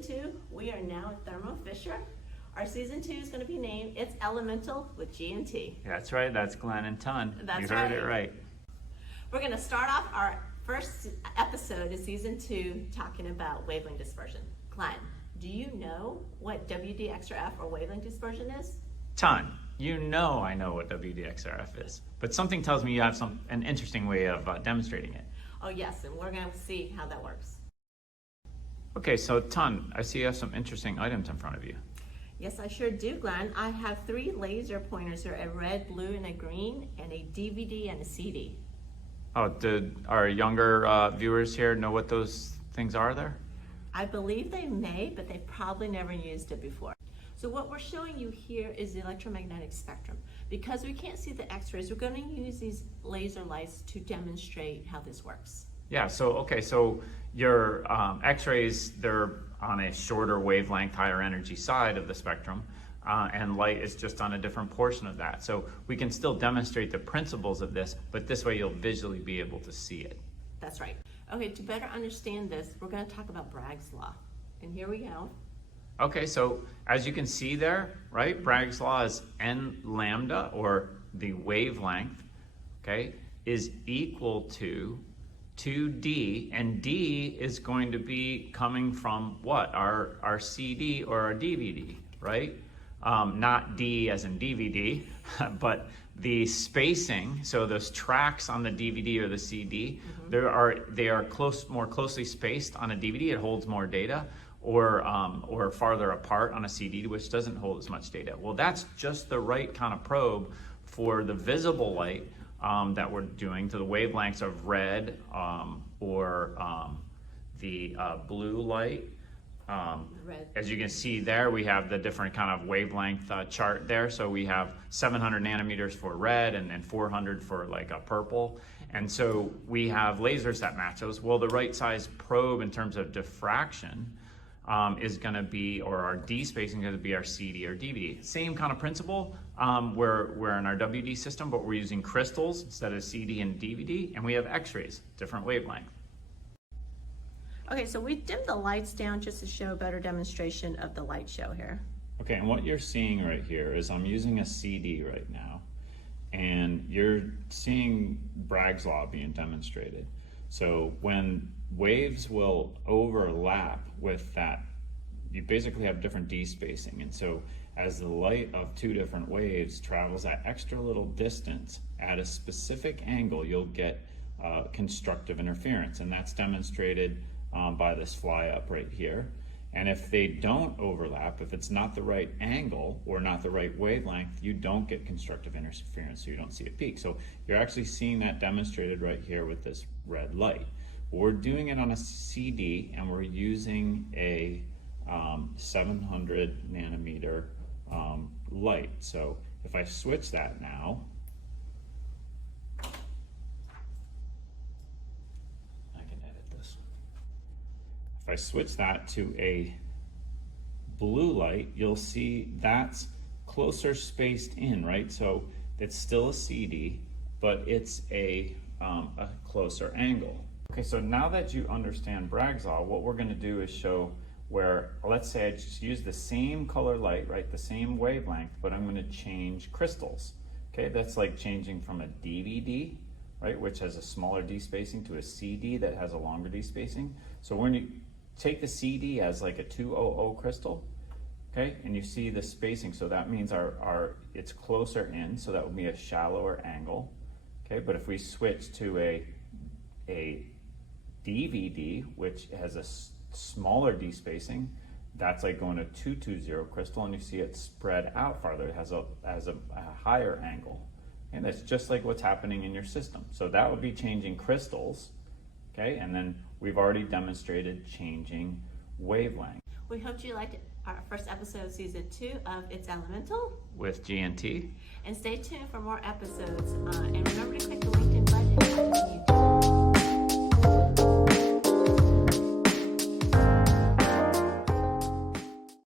season 2. We are now at Thermo Fisher. Our season 2 is going to be named It's Elemental with G&T. That's right, that's Glenn and Ton. That's you heard it right. We're going to start off our first episode of season 2 talking about wavelength dispersion. Glenn, do you know what WDXRF or wavelength dispersion is? Ton, you know I know what WDXRF is, but something tells me you have an interesting way of demonstrating it. Oh yes, and we're going to see how that works. Okay, so Ton, I see you have some interesting items in front of you. Yes, I sure do, Glenn. I have 3 laser pointers here, a red, blue, and a green, and a DVD and a CD. Oh, did our younger viewers here know what those things are there? I believe they may, but they probably never used it before. So what we're showing you here is the electromagnetic spectrum. Because we can't see the x-rays, we're going to use these laser lights to demonstrate how this works. Yeah, so your x-rays, they're on a shorter wavelength, higher energy side of the spectrum, and light is just on a different portion of that. So we can still demonstrate the principles of this, but this way you'll visually be able to see it. That's right. Okay, to better understand this, we're going to talk about Bragg's law. And here we go. Okay, so as you can see there, right, Bragg's law is n lambda, or the wavelength, okay, is equal to 2D, and D is going to be coming from what? Our CD or our DVD, right? Not D as in DVD, but the spacing, so those tracks on the DVD or the CD, they are more closely spaced on a DVD, it holds more data, or farther apart on a CD, which doesn't hold as much data. Well, that's just the right kind of probe for the visible light that we're doing to the wavelengths of red or the blue light. Red. As you can see there, we have the different kind of wavelength chart there. So we have 700 nanometers for red and 400 for like a purple. And so we have lasers that match those. Well, the right size probe in terms of diffraction is going to be, or our D spacing is going to be our CD or DVD. Same kind of principle. We're in our WD system, but we're using crystals instead of CD and DVD, and we have X-rays, different wavelength. Okay, so we dimmed the lights down just to show a better demonstration of the light show here. Okay, and what you're seeing right here is I'm using a CD right now, and you're seeing Bragg's law being demonstrated. So when waves will overlap with that, you basically have different D spacing, and so as the light of 2 different waves travels that extra little distance at a specific angle, you'll get constructive interference, and that's demonstrated by this fly up right here. And if they don't overlap, if it's not the right angle or not the right wavelength, you don't get constructive interference, so you don't see a peak. So you're actually seeing that demonstrated right here with this red light. We're doing it on a CD, and we're using a 700 nanometer light. So if I switch that now, if I switch that to a blue light, you'll see that's closer spaced in, right? So it's still a CD, but it's a closer angle. Okay, so now that you understand Bragg's law, what we're going to do is show where, let's say I just use the same color light, right, the same wavelength, but I'm going to change crystals. Okay, that's like changing from a DVD, right, which has a smaller D spacing, to a CD that has a longer D spacing. So when you take the CD as like a 200 crystal, okay, and you see the spacing, so that means it's closer in, so that would be a shallower angle. Okay, but if we switch to a DVD, which has a smaller D spacing, that's like going to 220 crystal, and you see it spread out farther. It has a higher angle, and that's just like what's happening in your system. So that would be changing crystals, okay, and then we've already demonstrated changing wavelength. We hope you liked our first episode of season 2 of It's Elemental With G&T. And stay tuned for more episodes. And remember to click the link in button.